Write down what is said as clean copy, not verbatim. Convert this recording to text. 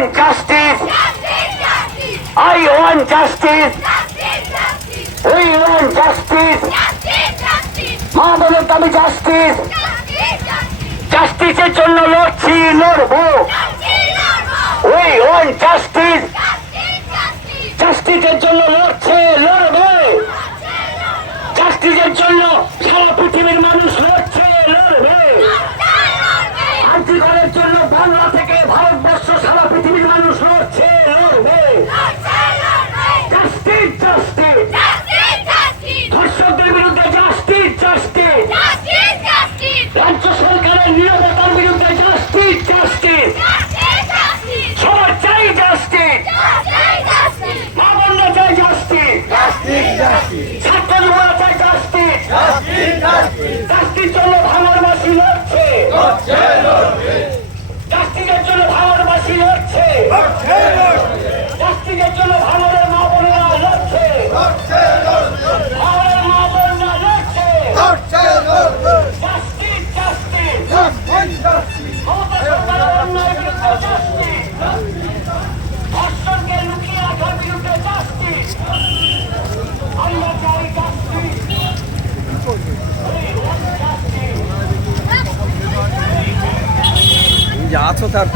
want justice. I want justice. We want justice. মা বলে আমি জাস্টিস, জাস্টিসের জন্য লড়ছি, লড়বো। We want justice. জাস্টিসের জন্য লড়ছে, লড়বে। জাস্টিসের জন্য সারা পৃথিবীর মানুষ লড়ছে, লড়বে। আর্থিকের জন্য বাংলা থেকে ভারতবর্ষ সারা পৃথিবীর মানুষ লড়ছে, লড়বে। Justice, justice. ধর্ষকদের বিরুদ্ধে জাস্টিস, জাস্টিস। রাজ্য সরকারের নিরবতার বিরুদ্ধে জাস্টিস, জাস্টিস। সবার চাই জাস্টিস। মা বোনরা চাই জাস্টিস। ছাত্র যুবরা চাই জাস্টিস। জাস্টিস জন্য ভাঙরবাসী লড়ছে, জাস্টিসের জন্য ভাঙরবাসী লড়ছে, জাস্টিসের জন্য ভাঙরের মা বোনেরা লড়ছে, ভাঙরের মা বোনেরা লড়ছে। Justice, justice. মমতা সরকারের অন্যায়ের বিরুদ্ধে জাস্টিস, ধর্ষণকে লুকিয়ে রাখার বিরুদ্ধে জাস্টিস। আমরা চাই জাস্টিস। যা আছো তার